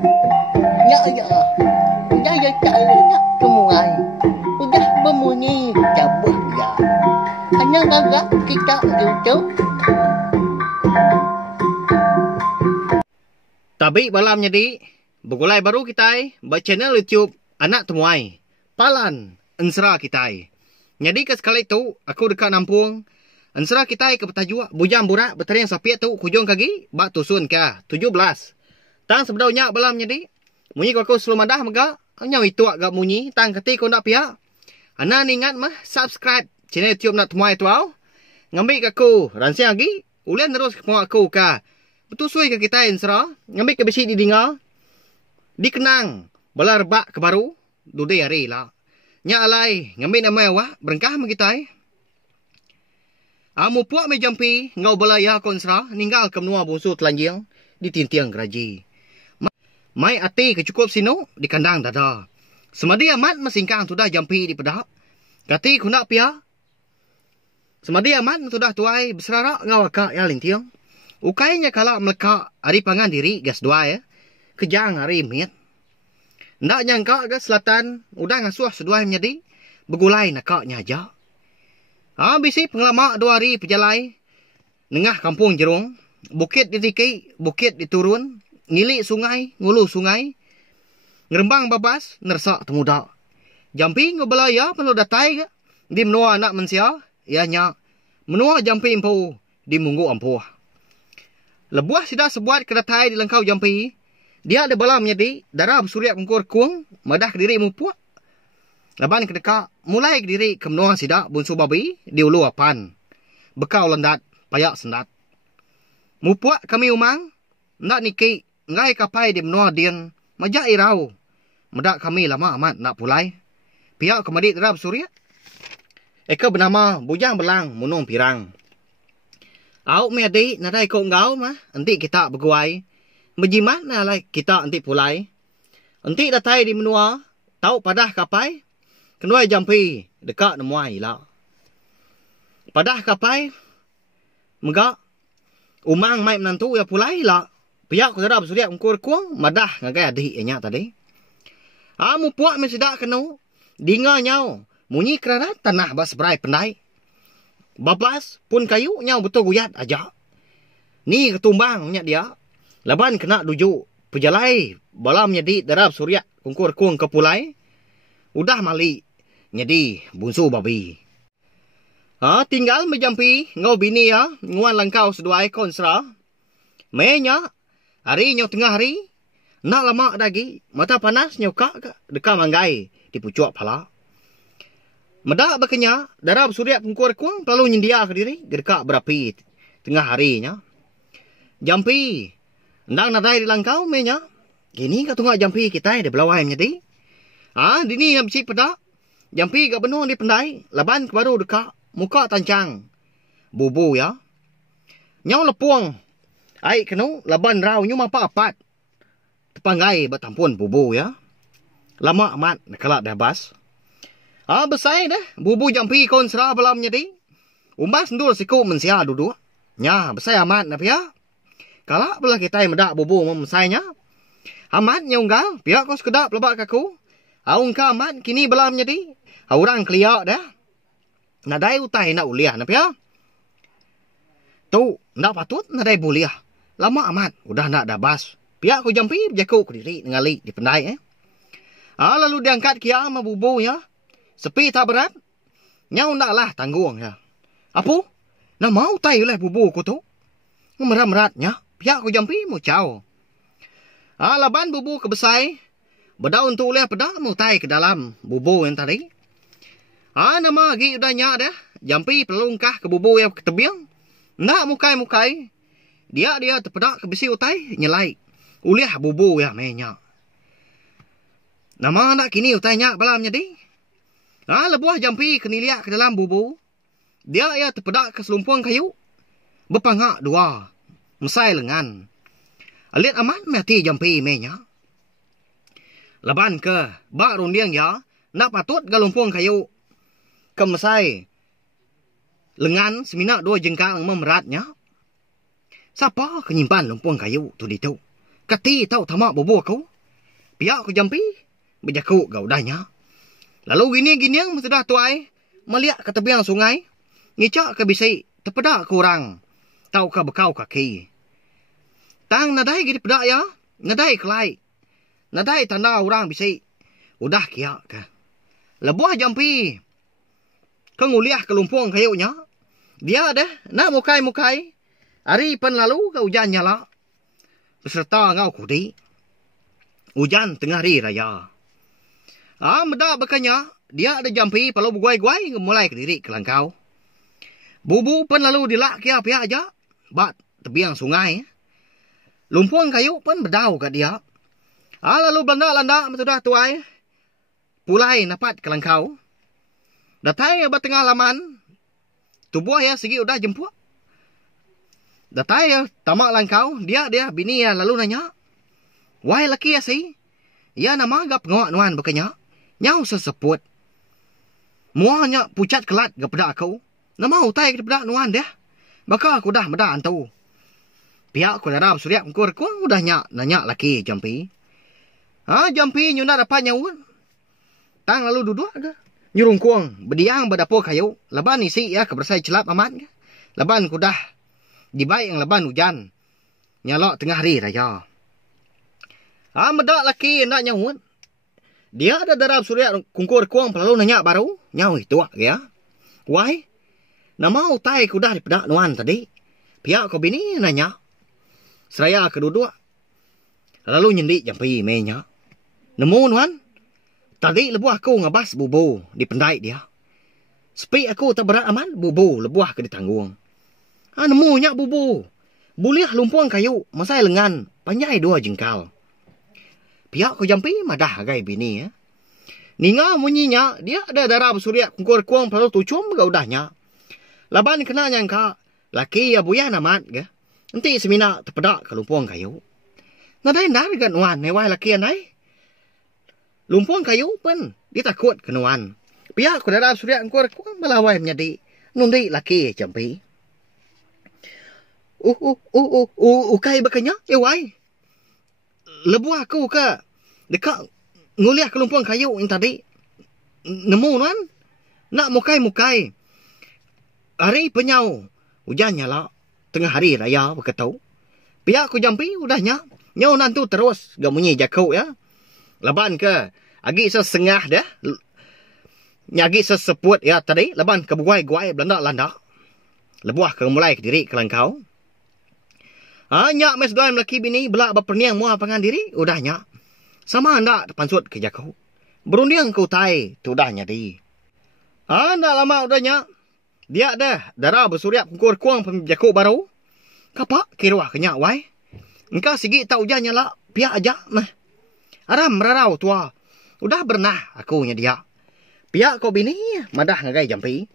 Ya ya. Udah ya caranya semua. Udah berbunyi cabut ya. Hanya agak kita YouTube. Tapi malamnya di begulai baru kita channel YouTube anak temuai palan ensra kita. Jadi ke sekali tu aku dekat Nampung ensra kita ke petajua bujang burak beteri yang sapiat tu kujung kaki bak tusun ke 17. Tang sebelumnya malamnya di munyi aku sebelum madah mega nyaw itu agak munyi tang keti kau nak pihak. Ana ingat mah subscribe channel YouTube nak temuai tu au. Ngambil aku ransiang lagi ulian terus mau aku ka. Betul suai ke kita ensra ngambil ke besi di dingal dikenang bala rebak ke baru dude hari lah nya alai ngambil nama awak berengkah me kita amu puak me jampi ngau bala ya konsra ninggal ke menua busu telanjing di tintiang geraji mai ati ke cukup sino di kandang dada semadi amat mesingkang sudah jampi di pedak kati kunak pia semadi amat sudah tuai beserara ngau akak ya lintiang ukainya kalau melekak hari pangan diri gas dua ya. Kejang hari mit. Ndak nyangka ke selatan udah ngasuh sedua menjadi begulai nakaknya aja. Bisi pengelama 2 hari pejalai. Nengah kampung Jerung. Bukit ditiki, bukit diturun. Ngilik sungai, ngulu sungai. Ngerembang babas, nersak temuda. Jampi ngobelaya perlu datai ke. Di menua anak mensia. Ianya menua jampi empu di munggu ampuh. Lebuah sudah sebuat kedatai di lengkau jampi. Dia ada bala menjadi darah bersuriak mengkur kuang. Madah ke diri mupuak. Laban kedeka mulai ke diri ke menua sidak bunsu babi di ulu apan. Bekau lendat payak sendat. Mupuak kami umang. Nak niki ngai kapai di menua dian. Majak irau. Medak kami lama amat nak pulai. Pihak kemadi darah bersuriak. Eka bernama Bujang Belang Munung Pirang. Au me adi nadai ko ngau mah enti kita berguai berjimat na lai kita enti pulai enti datai di menua tau padah kapai kenuai jampi dekat nemuai la padah kapai mega umang mai menantu ya pulai la pihak ko darab suriak ngkur kuang madah ngagai adi nya tadi mu puak me sedak kenu dinga nyau munyi kerana tanah bas berai pendai babas pun kayu nyau betul guyat aja. Ni ketumbangnya dia. Laban kena dujuk pejalai balam nyedi darab surya kungkur kuang kepulai. Udah mali nyedi bunsu babi. Tinggal menjampi ngau bini ya nguan langkau seduai konsra. Menya hari nyau tengah hari nak lama lagi mata panas nyau kak dekat manggai di pucuk pala. Medak berkenya, darab surya pengkur kuang perlu nyendia ke diri, gerkak berapi tengah harinya. Jampi, ndang nadai di langkau menya. Gini ka tungak jampi kita di belawai menjadi. Dini yang becik pedak. Jampi gak benuang di pendai, laban ke baru dekat, muka tancang. Bubu ya. Nyau lepuang. Ai kenu, laban rau nyuma apa-apat. Tepanggai bertampun bubu ya. Lama amat, nakalak dah bas. Besai dah. Bubu jampi konsra balam nyadi. Umbas ndur siku mensia duduk. Nya, besai amat na pia. Kalak belah kita medak bubu memesainya. Amat nyunggal. Pia kau sekedap lebak kaku. Aung ka amat kini balam nyadi. Orang keliak dah. Nadai utai nak uliah na pia. Tu, nak patut nadai buliah. Lama amat. Udah nak dabas. Pia kau jampi berjaku ke diri ngali di pendai lalu diangkat kia sama bubu ya. Sepi tak berat. Nyau naklah tanggung ya. Apa? Nak mau tay oleh bubu ku tu? Merat-meratnya. Pihak ku jampi mu caw. Laban bubu kebesai. Berdaun tu oleh pedak mu tay ke dalam bubu yang tadi. Nama lagi udah nyak dah. Jampi pelungkah ke bubu yang ke tebiang. Nak mukai-mukai. Dia terpedak ke besi utai nyelai. Oleh bubu ya menyak. Nama nak kini utai nyak balam jadi. Lebuah jampi keniliak ke dalam bubu. Dia terpedak ke selumpuang kayu. Berpangak dua. Mesai lengan. Alit amat mati jampi menya. Laban ke bak rundiang ya. Nak patut ke lumpuang kayu. Ke mesai. Lengan seminak 2 jengkang memeratnya. Siapa kenyimpan lumpuang kayu tu di tu? Kati tahu tamak bubu aku. Pihak ko jampi berjaku gau dahnya. Lalu gini yang sudah tuai melihat ke tepian sungai, ngicak ke bisai terpedak kurang. Tahu ke bekau kaki. Tang nadai gini pedak ya, nadai kelai. Nadai tanda orang bisai. Udah kia ke. Lebuah jampi. Kenguliah ke lumpung kayunya. Dia ada nak mukai. Hari pen lalu ke hujan nyala. Beserta ngau kudi. Hujan tengah hari raya. Meda bekanya, dia ada jampi palau berguai-guai mulai ke diri ke langkau. Bubu pen lalu dilak kia pihak aja. Bat tebiang sungai. Lumpung kayu pun berdau kat dia. Lalu belanda sudah tuai. Pulai napat ke langkau. Datai bertengah laman. Tubuh ya segi udah jemput. Datai ya tamak langkau. Dia bini ya lalu nanya. Wahai laki ya si. Ya nama agak ngok nuan bekanya. Nyau seseput. Muanya pucat kelat kepada aku. Nama utai kepada nuan dia. Maka aku dah meda antu. Pihak aku darab suriak mengkur udah nanya laki jampi. Jampi nyuna dapat nyawun. Tang lalu duduk ke. Nyurung kuang berdiang berdapur kayu. Leban isi ya kebersai celap amat ke. Leban kudah dibaik yang leban hujan. Nyalok tengah hari raya. Medak laki nak nyawun. Dia ada darab suriak kungkur kuang lalu nanya baru. Nyaw itu ya. Why? Nama utai kudah di pedak nuan tadi. Pihak kau bini nanya. Seraya kedua-dua. Lalu nyendik jampi menya. Nemu nuan. Tadi lebuah aku ngabas bubu di pendai dia. Sepi aku tak berat aman bubu lebuah ke ditanggung. Nemu nyak bubu. Buliah lumpung kayu masai lengan panjai 2 jengkal. Pihak ko jampi madah agai bini ya. Ninga munyinya dia ada darab suriak kungkur kuang palau tucum ga udahnya. Laban kena nyangka laki ya buya namat ga. Nanti semina terpedak ke lumpung kayu. Nadai narga nuan newai laki anai. Lumpung kayu pun dia takut ke nuan. Pihak ko darab suriak kungkur kuang melawai menjadi nundi laki jampi. Ukai bekanya wai. Lebuah aku ke dekat nguliah ke lumpung kayu yang tadi. Nemu nuan. Nak mukai. Hari penyau. Hujan nyala. Tengah hari raya berketau. Pihak aku jampi udahnya. Nyau nantu terus gamunyi jakau ya. Leban ke. Agi sesengah dah. Nyagi seseput ya tadi. Leban ke berguai-guai belanda-landa. Lebuah ke mulai ke diri ke langkau. Nyak mes doai laki bini belak berperniang muah pangan diri udahnya. Sama anda pansut ke jakau. Berundiang kau tai tu udahnya di. Ndak lama udahnya. Dia dah darah bersuriak kungkur kuang jakau baru. Kapak kiruah kenyak wai. Engkau sigi tak hujannya lah pihak aja mah. Aram merarau tua. Udah bernah aku nya dia. Pihak kau bini madah ngagai jampi.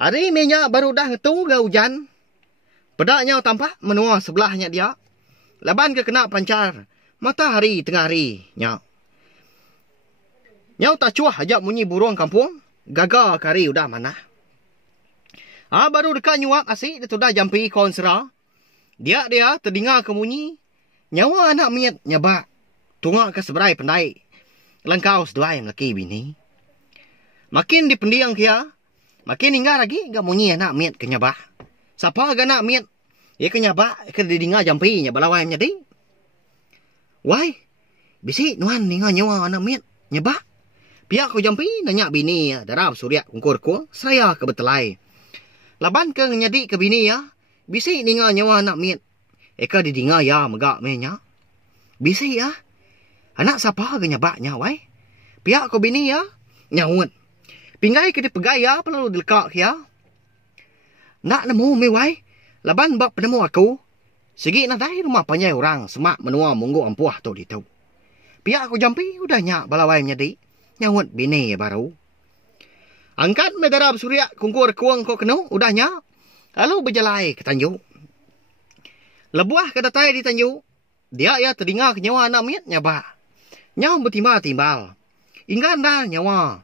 Hari minyak baru dah ngetu ga hujan. Pedaknya tampak menua sebelahnya dia. Laban ke kena pancar. Matahari tengah hari. Nyau tak cuah ajak munyi burung kampung. Gagal kari udah mana. Baru dekat nyuap asik. Dia sudah jampi konsera. Dia terdengar ke munyi. Nyawa anak miat nyabak. Tungak ke seberai pendai. Langkau seduai laki bini. Makin dipendiang kia. Makin hingga lagi gak munyi anak miat ke nyabak. Siapa agak nak miat? Ya ke nyabak, ke didinga jampi nya balawai nya di. Wai, bisi nuan ninga nyawa anak miat nyabak. Pihak ko jampi nanya bini ya, darab suriak kungkur ko, saya ke betelai. Laban ke nyadi ke bini ya, bisi ninga nyawa anak miat. Eka didinga ya megak menya. Bisi ya, anak siapa ke nyabaknya wai? Pihak ko bini ya, nyawut. Pinggai ke dipegai ya, perlu dilekak ya. Nak nemu mewai. Laban bak penemu aku. Segi nak dari rumah panjai orang. Semak menua munggu ampuah tu ditau. Pihak aku jampi udah nyak balawai menjadi. Nyawut bini baru. Angkat medarab suriak kungkur kuang ko kenu udah nyak. Lalu berjalai ke Tanjung. Lebuah ke datai di Tanjung. Dia ya terdengar ke nyawa anak miat nyabak. Nyawa bertimbal-timbal. Inggan dah nyawa.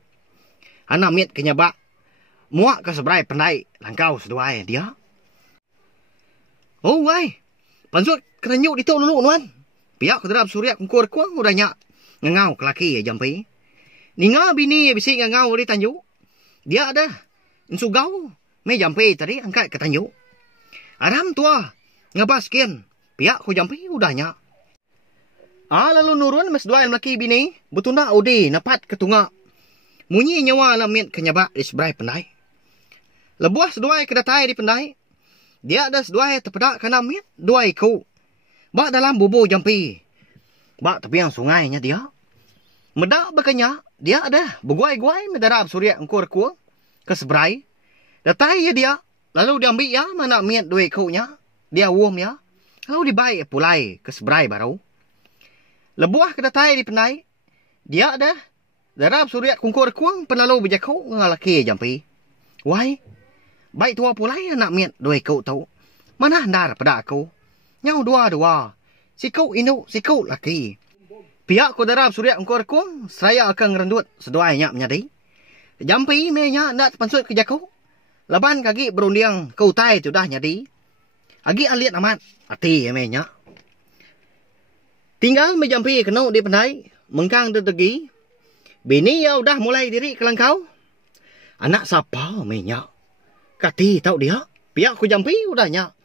Anak miat ke nyabak. Muak ke seberai pendai. Langkau seduai dia. Oh wai. Pansut kena nyuk ditau dulu nuan. Pihak kedarab surya kungkur kuang udah nyak ngangau ke laki ya jampi. Ninga bini bisik ngangau di tanju. Dia ada nsugau me jampi tadi angkat ke tanju. Aram tua ngabas kian. Pihak ku jampi udah nyak. Lalu nurun mes dua laki bini betunda udi napat ketunga. Munyi nyawa lamit kenyabak di seberai pendai. Lebuah seduai kedatai di pendai. Dia ada seduai terpedak kena mit dua iku. Bak dalam bubu jampi. Bak tepiang sungainya dia. Medak bekanya dia ada beguai-guai mendarab surya engkur kuang ke seberai. Datai ya dia. Lalu diambil ya mana mit dua ikunya. Dia wum ya. Lalu dibaik pulai ke seberai baru. Lebuah kedatai di pendai. Dia ada darab surya kungkur kuang penalu berjakau ngalaki jampi. Wai, baik tua pulai anak miat dua kau tahu. Mana handar pada aku. Nyau dua-dua. Si kau induk, si kau laki. Pihak ku darab surya kungkur kuang, saya akan ngerendut seduanya menyadi. Jampi menya nak pansut ke jakau. Laban kaki berundiang kau tai tu dah nyadi. Agi aliat amat, hati menya. Tinggal menjampi kena di pendai, mengkang tetegi. Bini ya udah mulai diri ke langkau. Anak siapa menya? Kati tahu dia. Pihak ku jampi udah nyak.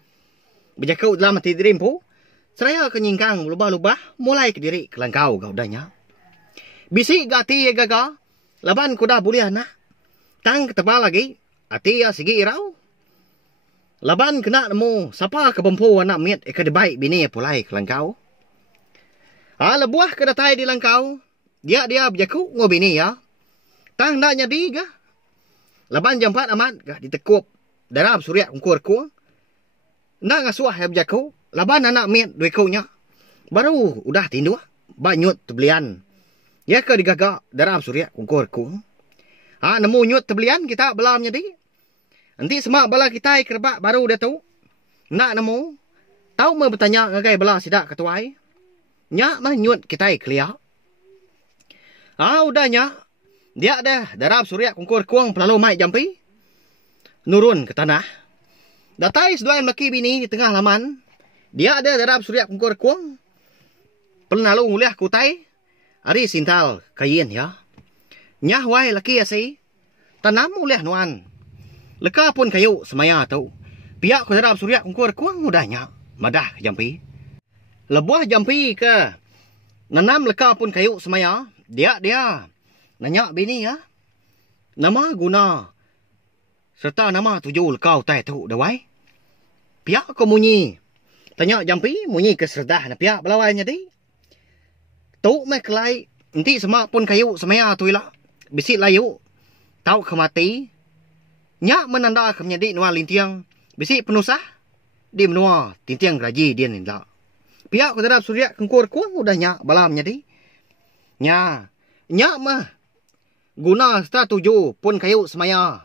Berjakau dalam hati dirimpu. Seraya kenyingkang lubah-lubah. Mulai ke diri ke langkau kau dah nyak. Bisik gati ya gaga. Laban ku dah boleh anak. Tang ketebal lagi. Hati ya sigi irau. Laban kena nemu. Siapa kebempu anak miat ke debaik bini pulai ke langkau. Lebuah kedatai di langkau. Dia berjaku ngobini ya. Tang nak nyadi ga. Laban jam 4 amat ga ditekup. Darab surya kungkur kuang. Nak ngasuah ya berjaku. Laban anak miat dua kaunya. Baru udah tindu. Banyut tebelian. Ya ke digagak darab surya kungkur kuang. Nemu nyut tebelian kita belam nyadi. Nanti semak bala kita kerbak baru dah tahu. Nak nemu. Tahu me bertanya ngagai bala sidak ketuai. Nyak mah nyut kita clear. Udahnya. Dia ada darab surya kungkur kuang pelalu mai jampi. Nurun ke tanah. Datai seduai laki bini di tengah laman. Dia ada darab surya kungkur kuang. Pelalu nguliah kutai. Ari sintal kayin ya. Nyah wai laki asai. Tanam nguliah nuan. Leka pun kayu semaya tau. Pihak ku darab surya kungkur kuang mudahnya. Madah jampi. Lebuah jampi ke. Nanam leka pun kayu semaya. Dia nanya bini ya. Nama guna serta nama tuju kau tai tu dawai. Pihak ko munyi. Tanya jampi munyi ke serdah na pihak belawainya di. Tu me kelai nanti semak pun kayu semaya tu ila. Bisik layu. Tau kemati. Nyak menanda ke menjadi nuan lintiang. Bisik penusah. Di menua tintiang graji dia nila. Pihak ko darab surya kengkur kuang udah nyak balamnya di. Nyak mah guna sta tuju pun kayu semaya.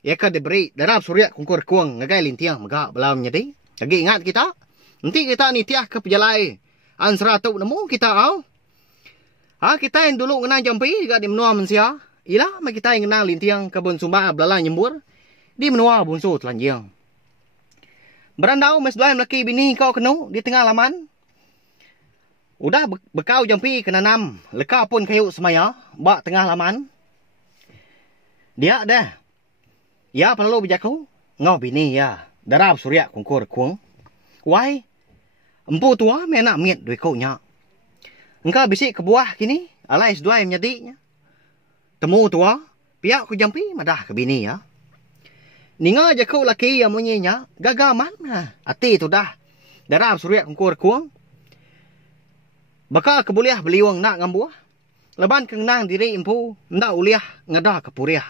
Ya ka diberi darab surya kungkur kuang ngagai lintiang maga belam nyadi. Lagi ingat kita. Nanti kita ni tiah ke pejalai. Ansra tu nemu kita au. Kita yang dulu kena jampi ga di menua mensia. Ila ma kita yang kena lintiang kebun sumba belala nyembur di menua bunsu telanjang. Berandau mes dua laki bini kau kenu di tengah laman. Udah bekau jampi kena nam. Leka pun kayu semaya. Bak tengah laman. Dia dah. Ya perlu berjaku. Ngau bini ya. Darab surya kungkur kuang. Wai. Empu tua menak miat dua kaunya. Engkau bisik ke buah kini. Alai sedua yang menyadinya. Temu tua. Pihak ku jampi madah ke bini ya. Ninga jaku laki yang munyinya. Gagaman. Hati tu dah. Darab surya kungkur kuang. Baka kebuliah beliwang nak ngambuah. Leban kenang diri impu. Ndak uliah ngadah kepuriah.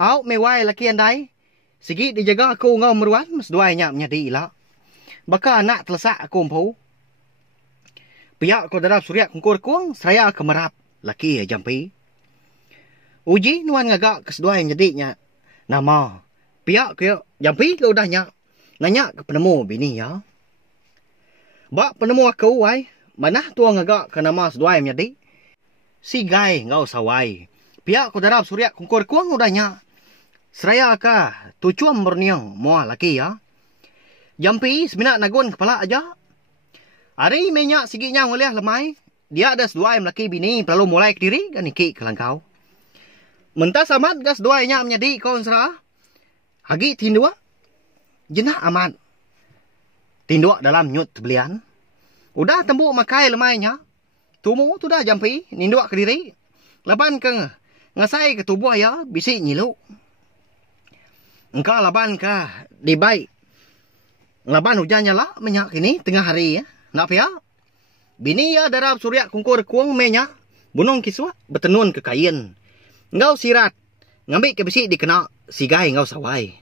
Au mewai laki andai. Sigi dijaga aku ngau meruan. Mas duanya menyadi ila. Baka nak telesak aku impu. Pihak ko darab surya kungkur kuang. Saya kemerap. Laki ya jampi. Uji nuan ngagak kesedua yang jadinya. Nama. Pihak ko jampi ke udahnya. Nanya ke penemu bini ya. Bak penemu aku wai. Mana tua ngagak ke nama seduai menyadi. Si gai ngau sawai. Pihak ko darab surya kungkur kuang udahnya. Seraya ka tucuam berniang mua laki ya. Jampi seminat nagun kepala aja. Hari minyak siginya ngoleh lemai. Dia ada sedua yang laki bini perlu mulai ke diri dan iki ke langkau. Mentas amat gas dua yang menjadi kau serah. Hagi tindua. Jenah amat. Tindua dalam nyut belian. Udah tembuk makai lemainya. Tumu tu dah jampi. Nindua ke diri. Laban ke ngasai ke tubuh ya. Bisi nyilu. Engkau laban ke di baik. Laban hujannya lah minyak ini tengah hari ya. Nak ya? Bini ya darab surya kungkur kuang minyak. Bunong kiswa bertenun ke kain. Engkau sirat. Ngambil ke bisi dikena sigai engkau sawai.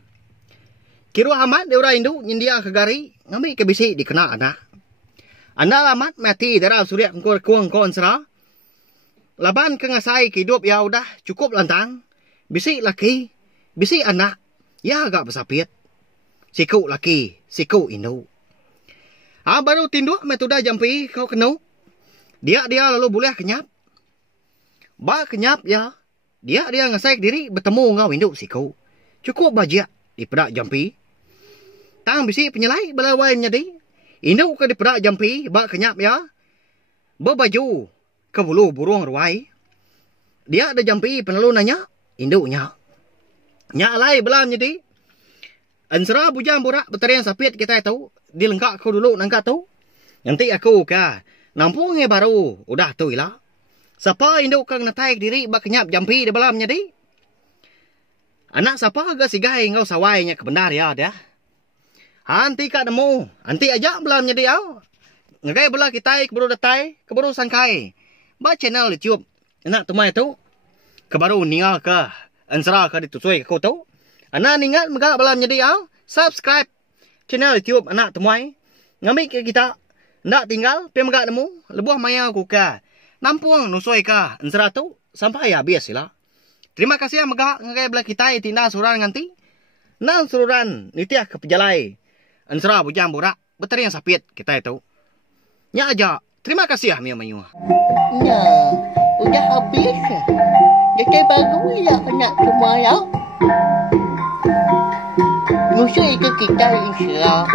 Kiro amat deura indu nyindia ke gari. Ngambil ke bisi dikena anak. Anak amat mati darab surya kungkur kuang konsra. Laban ke ngasai kehidup ya udah cukup lantang. Bisi laki. Bisi anak. Ya agak bersapit. Siku laki. Siku indu. Baru tinduk metoda jampi kau kena. Dia lalu boleh kenyap. Ba kenyap ya. Dia ngasai diri bertemu ngau induk siku. Cukup bajak di pedak jampi. Tang bisi penyelai belawai menjadi. Induk ke di pedak jampi ba kenyap ya. Berbaju ke bulu burung ruai. Dia ada jampi penalu nanya induknya. Nyak lai belam jadi. Ansara bujang borak bertarian sapit kita tahu. Dilengkak kau dulu nangka tu. Nanti aku ka. Nampung baru. Udah tu ilah. Siapa induk kang natai diri bak kenyap jampi di balam jadi. Anak siapa agak sigai ngau sawainya ke benar ya dah. Hanti ka nemu. Hanti aja balam jadi au. Ngagai bola kita keburu datai. Keburu sangkai. Ba channel YouTube. Anak tumai tu. Kebaru ningal ke. Ansara ka ditusui ke kau tu. Anak ningat megak balam jadi au. Subscribe channel YouTube anak temuai. Ngambil ke kita. Ndak tinggal. Pergi megak nemu. Lebuah maya aku ka. Nampung nusoi ka. Ansara tu. Sampai habis sila. Terima kasih megak. Ngagai belah kita tindak suran nganti. Nang sururan. Nitiah ke pejalai. Ansara bujang borak. Betari yang sapit kita itu. Nya aja. Terima kasih Mia Mayu. Ya, udah habis. Jadi baru ya anak semua ya. Nusui ke kita insya.